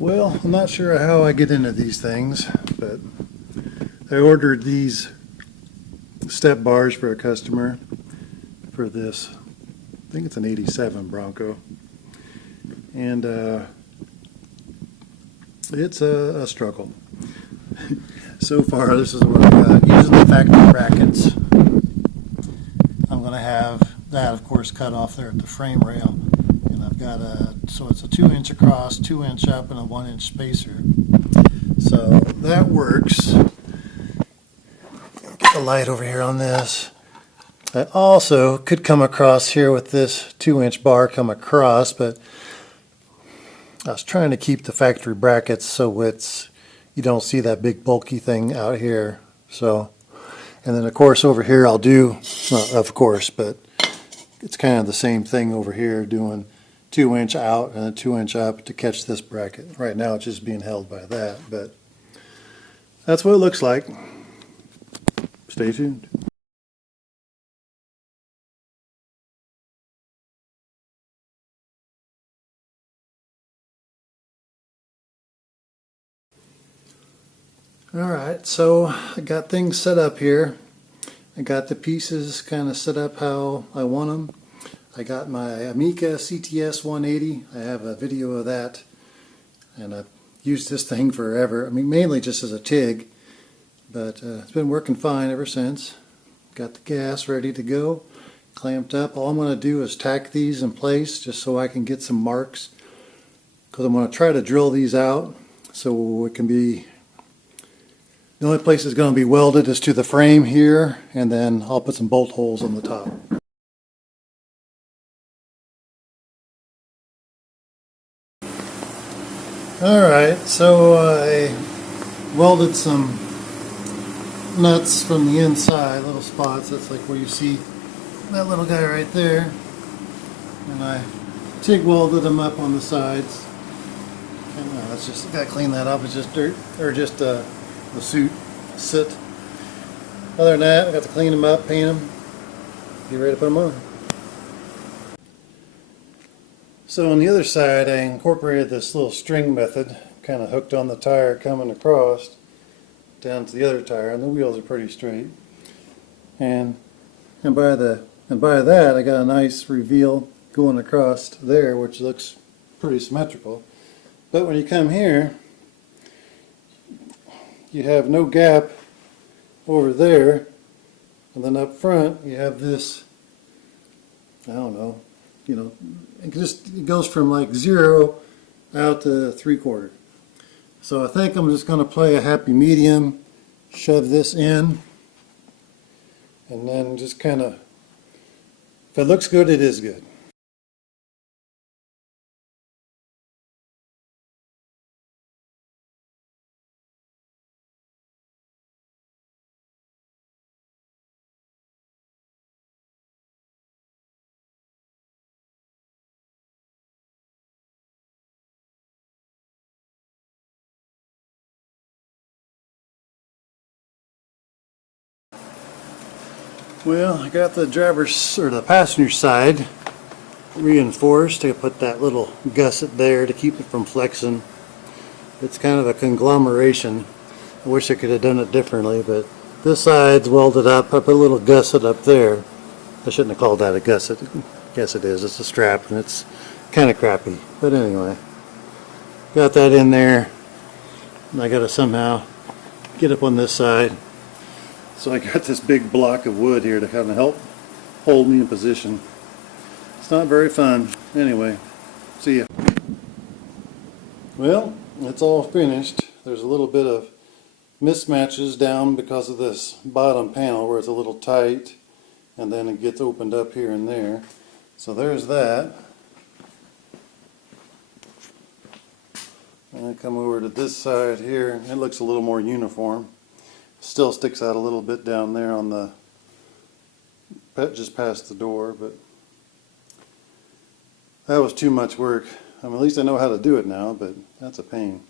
Well, I'm not sure how I get into these things, but I ordered these step bars for a customer for this. I think it's an 87 Bronco. And it's a struggle. So far, this is what I got. Using the factory brackets, I'm going to have that, of course, cut off there at the frame rail. And I've got so it's a 2-inch across, 2-inch up, and a 1-inch spacer. So that works. Get the light over here on this. I also could come across here with this 2-inch bar come across, but I was trying to keep the factory brackets so you don't see that big bulky thing out here. So, and then of course over here I'll do, well, of course, but it's kind of the same thing over here, doing 2-inch out and a 2-inch up to catch this bracket. Right now it's just being held by that, but that's what it looks like. Stay tuned. Alright, so I got things set up here. I got the pieces kind of set up how I want them. I got my Amica CTS 180. I have a video of that, and I've used this thing forever. I mean, mainly just as a TIG, but it's been working fine ever since. Got the gas ready to go, clamped up. All I'm going to do is tack these in place just so I can get some marks, because I'm going to try to drill these out so it can be. The only place it's going to be welded is to the frame here, and then I'll put some bolt holes on the top. Alright, so I welded some nuts from the inside, little spots. That's like where you see that little guy right there. And I TIG welded them up on the sides. And that's just, gotta clean that up. It's just dirt, or just the soot. Other than that, I got to clean them up, paint them, get ready to put them on. So on the other side, I incorporated this little string method, kind of hooked on the tire coming across down to the other tire, and the wheels are pretty straight. And by that, I got a nice reveal going across there, which looks pretty symmetrical. But when you come here, you have no gap over there, and then up front you have this, I don't know, it goes from like 0 out to 3/4. So I think I'm just going to play a happy medium, shove this in, and then just kind of, if it looks good, it is good. Well, I got the driver's or the passenger side reinforced. I put that little gusset there to keep it from flexing. It's kind of a conglomeration. I wish I could have done it differently, but this side's welded up. I put a little gusset up there. I shouldn't have called that a gusset. I guess it is. It's a strap, and it's kind of crappy. But anyway, got that in there. And I got to somehow get up on this side. So I got this big block of wood here to kind of help hold me in position. It's not very fun. Anyway, see ya. Well, it's all finished. There's a little bit of mismatches down because of this bottom panel where it's a little tight, and then it gets opened up here and there. So there's that. And I come over to this side here, and it looks a little more uniform. Still sticks out a little bit down there on the, just past the door, but that was too much work. I mean, at least I know how to do it now, but that's a pain.